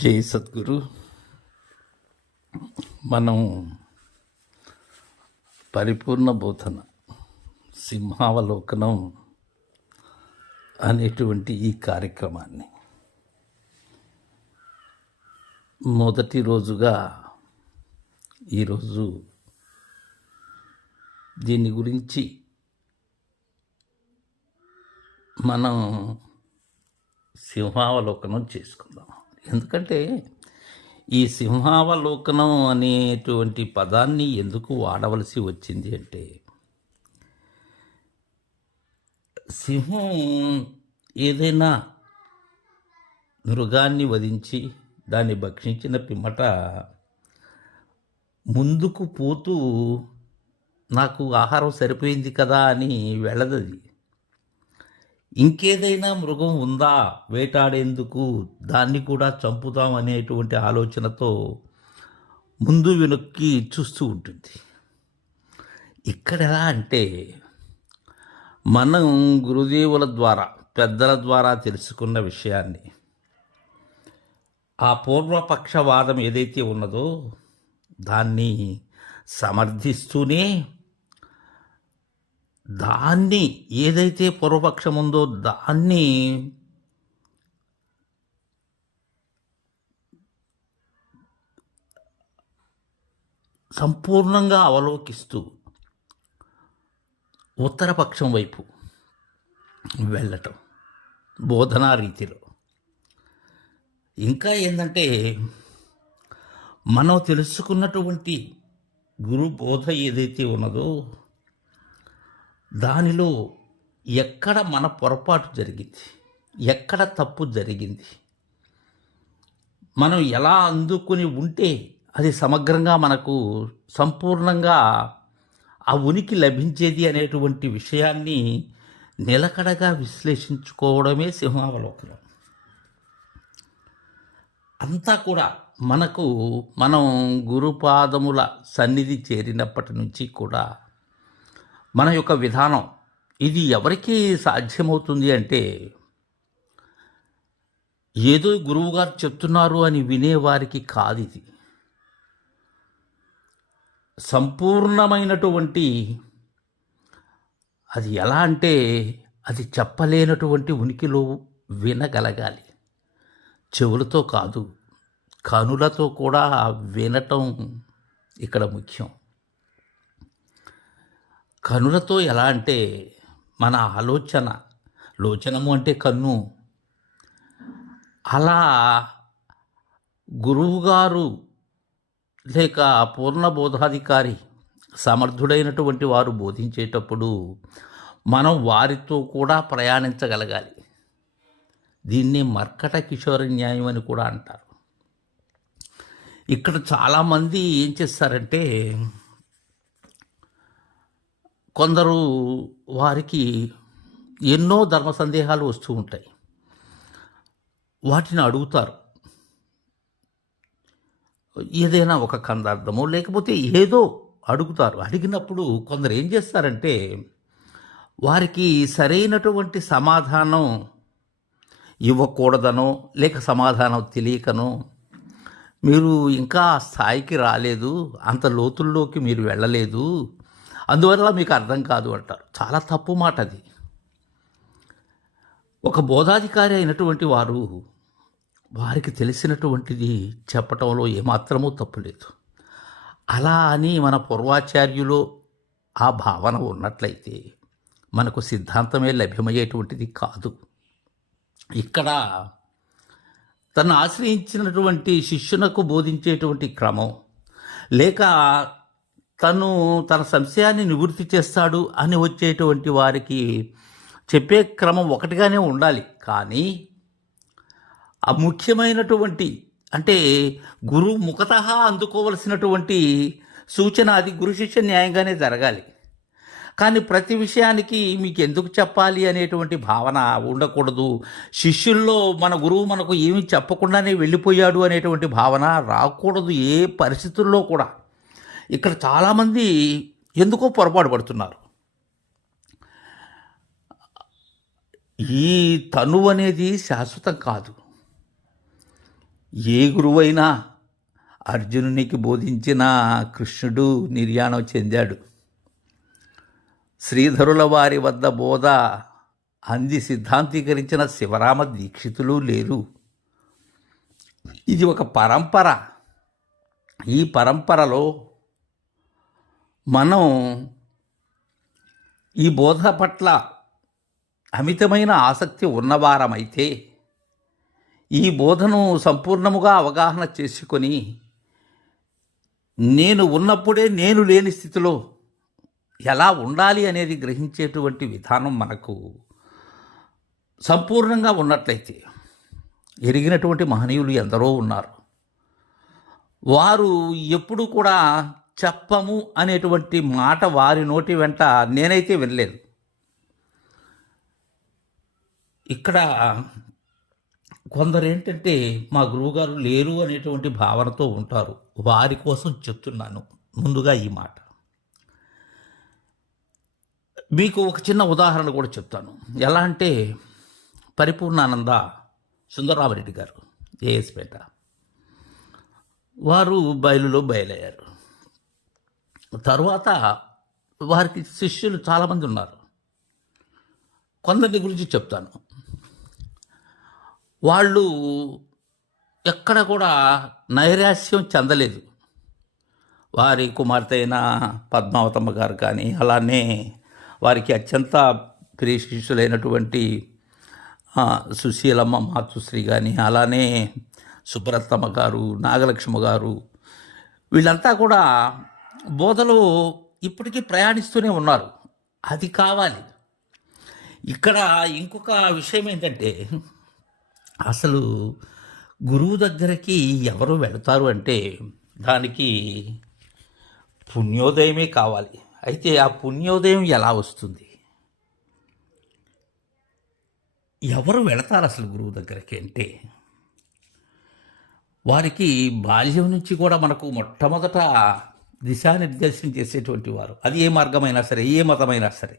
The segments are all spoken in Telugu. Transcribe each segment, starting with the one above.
జై సద్గురు. మనం పరిపూర్ణ బోధన సింహావలోకనం అనేటువంటి ఈ కార్యక్రమాన్ని మొదటి రోజుగా ఈరోజు దీని గురించి మనం సింహావలోకనం చేసుకుందాం. ఎందుకంటే ఈ సింహావలోకనం అనేటువంటి పదాన్ని ఎందుకు వాడవలసి వచ్చింది అంటే, సింహం ఏదైనా మృగాన్ని వధించి దాన్ని భక్షించిన పిమ్మట ముందుకు పోతూ నాకు ఆహారం సరిపోయింది కదా అని వెళ్ళదది. ఇంకేదైనా మృగం ఉందా వేటాడేందుకు, దాన్ని కూడా చంపుదాం అనేటువంటి ఆలోచనతో ముందు వెనక్కి చూస్తూ ఉంటుంది. ఇక్కడ ఎలా అంటే, మనం గురుదేవుల ద్వారా పెద్దల ద్వారా తెలుసుకున్న విషయాన్ని, ఆ పూర్వపక్షవాదం ఏదైతే ఉన్నదో దాన్ని సమర్థిస్తూనే, దాన్ని ఏదైతే పూర్వపక్షం ఉందో దాన్ని సంపూర్ణంగా అవలోకిస్తూ ఉత్తరపక్షం వైపు వెళ్ళటం బోధనా రీతిలో. ఇంకా ఏంటంటే, మనం తెలుసుకున్నటువంటి గురు బోధ ఏదైతే ఉన్నదో దానిలో ఎక్కడ మన పొరపాటు జరిగింది, ఎక్కడ తప్పు జరిగింది, మనం ఎలా అందుకుని ఉంటే అది సమగ్రంగా మనకు సంపూర్ణంగా ఆ ఉనికి లభించేది అనేటువంటి విషయాన్ని నిలకడగా విశ్లేషించుకోవడమే సింహావలోకనం. అంతా కూడా మనం గురుపాదముల సన్నిధి చేరినప్పటి నుంచి కూడా మన యొక్క విధానం ఇది ఎవరికి సాధ్యమవుతుంది అంటే, ఏదో గురువుగారు చెప్తున్నారు అని వినేవారికి కాదు. ఇది సంపూర్ణమైనటువంటి, అది ఎలా అంటే అది చెప్పలేనటువంటి ఉనికిలో వినగలగాలి. చెవులతో కాదు, కనులతో కూడా వినటం ఇక్కడ ముఖ్యం. కనులతో ఎలా అంటే, మన లోచనము అంటే కన్ను. అలా గురువుగారు లేక పూర్ణ బోధాధికారి సమర్థుడైనటువంటి వారు బోధించేటప్పుడు మనం వారితో కూడా ప్రయాణించగలగాలి. దీన్ని మర్కట కిషోర న్యాయం అని కూడా అంటారు. ఇక్కడ చాలామంది ఏం చేస్తారంటే, కొందరు వారికి ఎన్నో ధర్మ సందేహాలు వస్తూ ఉంటాయి. వాటిని అడుగుతారు, ఏదైనా ఒక కందార్థమో లేకపోతే ఏదో అడుగుతారు. అడిగినప్పుడు కొందరు ఏం చేస్తారంటే, వారికి సరైనటువంటి సమాధానం ఇవ్వకూడదనో లేక సమాధానం తెలియకనో, మీరు ఇంకా స్థాయికి రాలేదు, అంత లోతుల్లోకి మీరు వెళ్ళలేదు, అందువల్ల మీకు అర్థం కాదు అంటారు. చాలా తప్పు మాట అది. ఒక బోధాధికారి అయినటువంటి వారు వారికి తెలిసినటువంటిది చెప్పటంలో ఏమాత్రమూ తప్పు లేదు. అలా అని మన పూర్వాచార్యులో ఆ భావన ఉన్నట్లయితే మనకు సిద్ధాంతమే లభ్యమయ్యేటువంటిది కాదు. ఇక్కడ తను ఆశ్రయించినటువంటి శిష్యునకు బోధించేటువంటి క్రమం, లేక తను తన సంశయాన్ని నివృత్తి చేస్తాడు అని వచ్చేటువంటి వారికి చెప్పే క్రమం ఒకటిగానే ఉండాలి. కానీ ఆ ముఖ్యమైనటువంటి, అంటే గురువు ముఖతః అందుకోవలసినటువంటి సూచన అది గురు శిష్య న్యాయంగానే జరగాలి. కానీ ప్రతి విషయానికి మీకు ఎందుకు చెప్పాలి అనేటువంటి భావన ఉండకూడదు. శిష్యుల్లో మన గురువు మనకు ఏమీ చెప్పకుండానే వెళ్ళిపోయాడు అనేటువంటి భావన రాకూడదు ఏ పరిస్థితుల్లో కూడా. ఇక్కడ చాలామంది ఎందుకో పొరపాటు పడుతున్నారు. ఈ తనువు అనేది శాశ్వతం కాదు. ఏ గురువైనా అర్జునునికి బోధించిన కృష్ణుడు నిర్యాణం చెందాడు. శ్రీధరుల వారి వద్ద బోధ అంది సిద్ధాంతీకరించిన శివరామ దీక్షితులు లేరు. ఇది ఒక పరంపర. ఈ పరంపరలో మనం ఈ బోధ పట్ల అమితమైన ఆసక్తి ఉన్నవారమైతే ఈ బోధను సంపూర్ణముగా అవగాహన చేసుకొని నేను ఉన్నప్పుడే నేను లేని స్థితిలో ఎలా ఉండాలి అనేది గ్రహించేటువంటి విధానం మనకు సంపూర్ణంగా ఉన్నట్లయితే, ఎరిగినటువంటి మహనీయులు ఎందరో ఉన్నారు. వారు ఎప్పుడూ కూడా చెప్పము అనేటువంటి మాట వారి నోటి వెంట నేనైతే వినలేదు. ఇక్కడ కొందరు ఏంటంటే మా గురువుగారు లేరు అనేటువంటి భావనతో ఉంటారు. వారి కోసం చెప్తున్నాను ముందుగా ఈ మాట. మీకు ఒక చిన్న ఉదాహరణ కూడా చెప్తాను. ఎలా అంటే పరిపూర్ణానంద సుందరరామరెడ్డి గారు, ఏఎస్పేట, వారు బయలులో బయలయ్యారు. తర్వాత వారికి శిష్యులు చాలామంది ఉన్నారు. కొందరి గురించి చెప్తాను. వాళ్ళు ఎక్కడ కూడా నైరాశ్యం చెందలేదు. వారి కుమార్తె అయిన పద్మావతమ్మ గారు కానీ, అలానే వారికి అత్యంత ప్రియ శిష్యులైనటువంటి సుశీలమ్మ మాతృశ్రీ కానీ, అలానే సుబ్రతమ్మ గారు, నాగలక్ష్మ గారు, వీళ్ళంతా కూడా బోధలో ఇప్పటికీ ప్రయాణిస్తూనే ఉన్నారు. అది కావాలి. ఇక్కడ ఇంకొక విషయం ఏంటంటే, అసలు గురువు దగ్గరికి ఎవరు వెళతారు అంటే దానికి పుణ్యోదయమే కావాలి. అయితే ఆ పుణ్యోదయం ఎలా వస్తుంది? ఎవరు వెళతారు అసలు గురువు దగ్గరికి అంటే, వారికి బాల్యం నుంచి కూడా మనకు మొట్టమొదట దిశానిర్దేశం చేసేటువంటి వారు, అది ఏ మార్గమైనా సరే, ఏ మతమైనా సరే,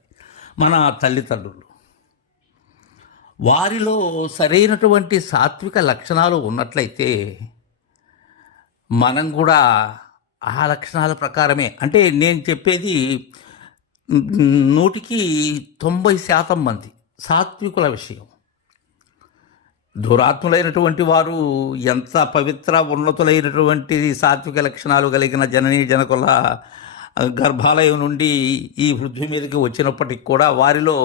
మన తల్లిదండ్రులు. వారిలో సరైనటువంటి సాత్విక లక్షణాలు ఉన్నట్లయితే మనం కూడా ఆ లక్షణాల ప్రకారమే, అంటే నేను చెప్పేది 90% మంది సాత్వికుల విషయం. దురాత్ములైనటువంటి వారు ఎంత పవిత్ర ఉన్నతులైనటువంటి సాత్విక లక్షణాలు కలిగిన జననీ జనకుల గర్భాలయం నుండి ఈ పృథ్వీ మీదకి వచ్చినప్పటికి కూడా వారిలో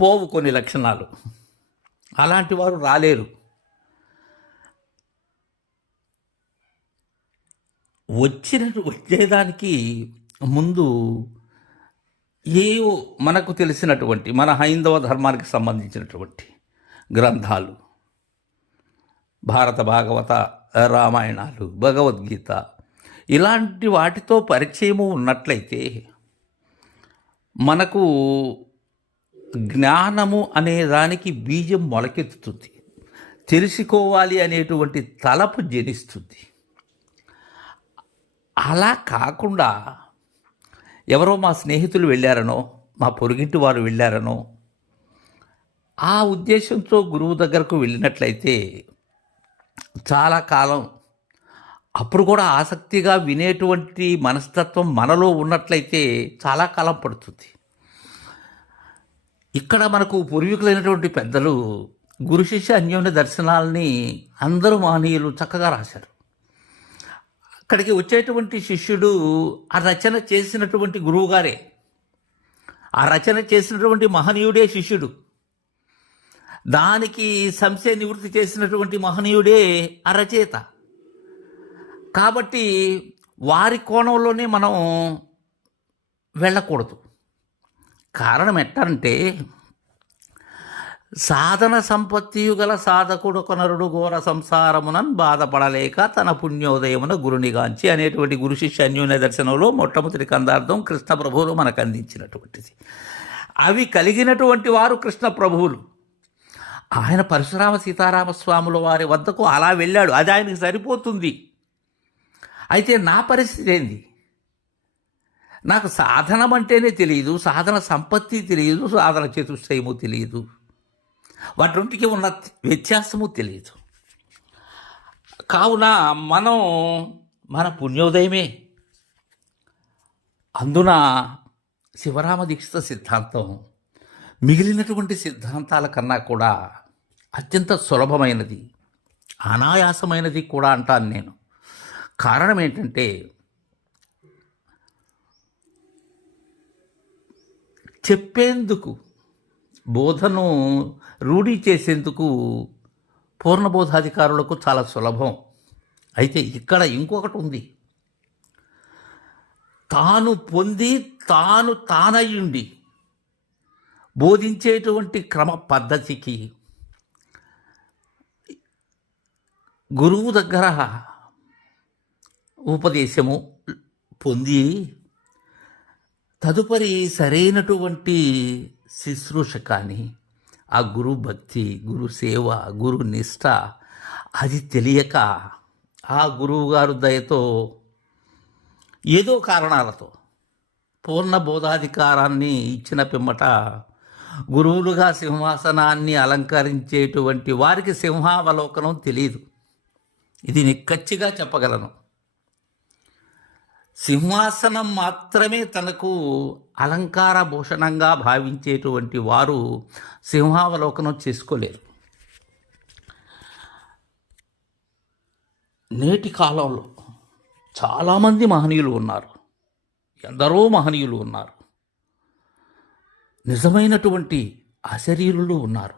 పోవు కొన్ని లక్షణాలు. అలాంటి వారు రాలేరు. వచ్చేదానికి ముందు ఏవో మనకు తెలిసినటువంటి మన హైందవ ధర్మానికి సంబంధించినటువంటి గ్రంథాలు, భారత భాగవత రామాయణాలు, భగవద్గీత, ఇలాంటి వాటితో పరిచయము ఉన్నట్లయితే మనకు జ్ఞానము అనే దానికి బీజం మొలకెత్తుతుంది. తెలుసుకోవాలి అనేటువంటి తలపు జనిస్తుంది. అలా కాకుండా ఎవరో మా స్నేహితులు వెళ్ళారనో, మా పొరుగింటి వారు వెళ్ళారనో ఆ ఉద్దేశంతో గురువు దగ్గరకు వెళ్ళినట్లయితే చాలా కాలం, అప్పుడు కూడా ఆసక్తిగా వినేటువంటి మనస్తత్వం మనలో ఉన్నట్లయితే చాలా కాలం పడుతుంది. ఇక్కడ మనకు పూర్వీకులైనటువంటి పెద్దలు గురు శిష్య అన్యోన్య దర్శనాలని అందరూ మహనీయులు చక్కగా రాశారు. అక్కడికి వచ్చేటువంటి శిష్యుడు ఆ రచన చేసినటువంటి గురువుగారే, ఆ రచన చేసినటువంటి మహనీయుడే శిష్యుడు, దానికి సంశయ నివృత్తి చేసినటువంటి మహనీయుడే ఆ రచయిత. కాబట్టి వారి కోణంలోనే మనం వెళ్ళకూడదు. కారణం ఎట్టంటే, సాధన సంపత్తియు గల సాధకుడు కొనరుడు ఘోర సంసారమునన్ బాధపడలేక తన పుణ్యోదయమున గురునిగాంచి అనేటువంటి గురు శిష్య అన్యోన్య దర్శనంలో మొట్టమొదటి కందార్థం కృష్ణ ప్రభువులు మనకు అందించినటువంటిది. అవి కలిగినటువంటి వారు కృష్ణ ప్రభువులు. ఆయన పరశురామ సీతారామస్వాముల వారి వద్దకు అలా వెళ్ళాడు, అది ఆయనకి సరిపోతుంది. అయితే నా పరిస్థితి ఏంది? నాకు సాధనం అంటేనే తెలియదు, సాధన సంపత్తి తెలియదు, సాధన చతుష్టయము తెలియదు, వాటికి ఉన్న వ్యత్యాసము తెలియదు. కావున మనం మన పుణ్యోదయమే. అందున శివరామ దీక్షిత సిద్ధాంతం మిగిలినటువంటి సిద్ధాంతాల కన్నా కూడా అత్యంత సులభమైనది, అనాయాసమైనది కూడా అంటాను నేను. కారణం ఏంటంటే చెప్పేందుకు, బోధను రూఢీ చేసేందుకు పూర్ణబోధాధికారులకు చాలా సులభం. అయితే ఇక్కడ ఇంకొకటి ఉంది. తాను పొంది తాను తానయ్యుండి బోధించేటువంటి క్రమ పద్ధతికి గురువు దగ్గర ఉపదేశము పొంది తదుపరి సరైనటువంటి శుశ్రూష కానీ, ఆ గురు భక్తి, గురు సేవ, గురు నిష్ఠ అది తెలియక ఆ గురువుగారు దయతో ఏదో కారణాలతో పూర్ణ బోధాధికారాన్ని ఇచ్చిన పిమ్మట గురువులుగా సింహాసనాన్ని అలంకరించేటువంటి వారికి సింహావలోకనం తెలియదు. ఇది నిక్కచ్చిగా చెప్పగలను. సింహాసనం మాత్రమే తనకు అలంకార భూషణంగా భావించేటువంటి వారు సింహావలోకనం చేసుకోలేరు. నేటి కాలంలో చాలామంది మహనీయులు ఉన్నారు, ఎందరో మహనీయులు ఉన్నారు, నిజమైనటువంటి అశరీరులు ఉన్నారు.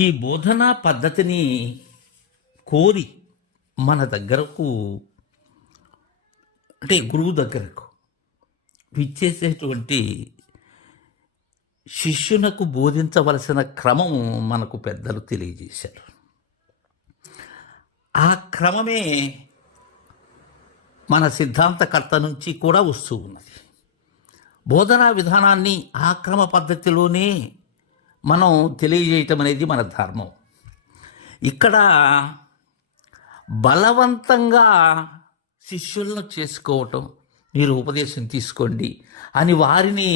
ఈ బోధనా పద్ధతిని కోరి మన దగ్గరకు, అంటే గురువు దగ్గరకు విచ్చేసేటువంటి శిష్యునకు బోధించవలసిన క్రమం మనకు పెద్దలు తెలియజేశారు. ఆ క్రమమే మన సిద్ధాంతకర్త నుంచి కూడా వస్తూ ఉన్నది. బోధనా విధానాన్ని ఆ క్రమ పద్ధతిలోనే మనం తెలియజేయటం అనేది మన ధర్మం. ఇక్కడ బలవంతంగా శిష్యులను చేసుకోవటం, మీరు ఉపదేశం తీసుకోండి అని వారిని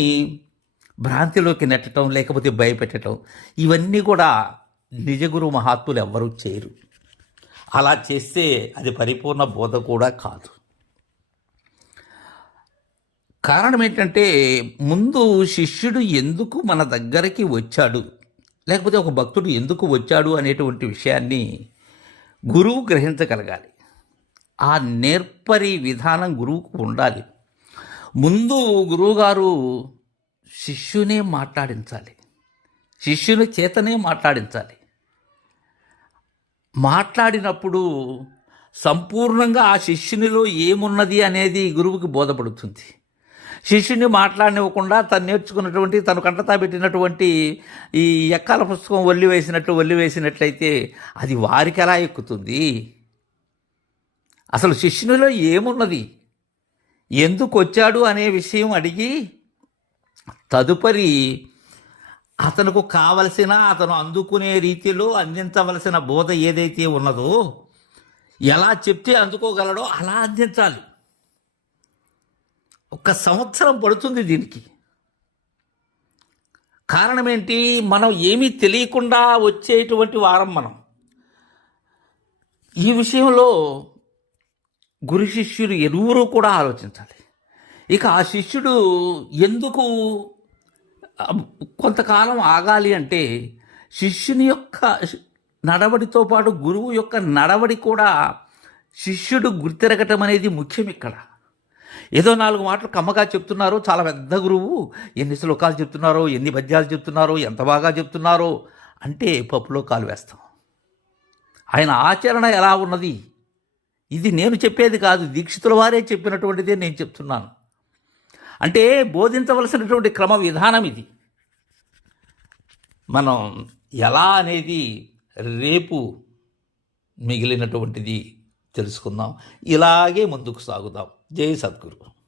భ్రాంతిలోకి నెట్టడం, లేకపోతే భయపెట్టడం, ఇవన్నీ కూడా నిజగురు మహాత్ములు ఎవ్వరూ చేయరు. అలా చేస్తే అది పరిపూర్ణ బోధ కూడా కాదు. కారణం ఏంటంటే ముందు శిష్యుడు ఎందుకు మన దగ్గరికి వచ్చాడు, లేకపోతే ఒక భక్తుడు ఎందుకు వచ్చాడు అనేటువంటి విషయాన్ని గురువు గ్రహించగలగాలి. ఆ నేర్పరి విధానం గురువుకు ఉండాలి. ముందు గురువుగారు శిష్యునే మాట్లాడించాలి, శిష్యుని చేతనే మాట్లాడించాలి. మాట్లాడినప్పుడు సంపూర్ణంగా ఆ శిష్యునిలో ఏమున్నది అనేది గురువుకి బోధపడుతుంది. శిష్యుని మాట్లాడనివ్వకుండా తను నేర్చుకున్నటువంటి, తను కంటతా పెట్టినటువంటి ఈ ఎక్కాల పుస్తకం వల్లి వేసినట్లయితే అది వారికి ఎలా ఎక్కుతుంది? అసలు శిష్యునిలో ఏమున్నది, ఎందుకు వచ్చాడు అనే విషయం అడిగి తదుపరి అతనుకు కావలసిన, అతను అందుకునే రీతిలో అందించవలసిన బోధ ఏదైతే ఉన్నదో, ఎలా చెప్తే అందుకోగలడో అలా అందించాలి. 1 సంవత్సరం పడుతుంది దీనికి. కారణం ఏంటి? మనం ఏమీ తెలియకుండా వచ్చేటువంటి వారం మనం. ఈ విషయంలో గురు శిష్యులు ఇరువురు కూడా ఆలోచించాలి. ఇక ఆ శిష్యుడు ఎందుకు కొంతకాలం ఆగాలి అంటే, శిష్యుని యొక్క నడవడితో పాటు గురువు యొక్క నడవడి కూడా శిష్యుడు గుర్తిరగటం అనేది ముఖ్యం. ఇక్కడ ఏదో 4 మాటలు కమ్మగా చెప్తున్నారో, చాలా పెద్ద గురువు ఎన్ని శ్లోకాలు చెప్తున్నారో, ఎన్ని పద్యాలు చెప్తున్నారో, ఎంత బాగా చెప్తున్నారో అంటే పప్పులో కాలు వేస్తాం. ఆయన ఆచరణ ఎలా ఉన్నది, ఇది నేను చెప్పేది కాదు, దీక్షితుల వారే చెప్పినటువంటిదే నేను చెప్తున్నాను. అంటే బోధించవలసినటువంటి క్రమ విధానం ఇది. మనం ఎలా అనేది రేపు మిగిలినటువంటిది తెలుసుకుందాం. ఇలాగే ముందుకు సాగుదాం. జై సద్గురు.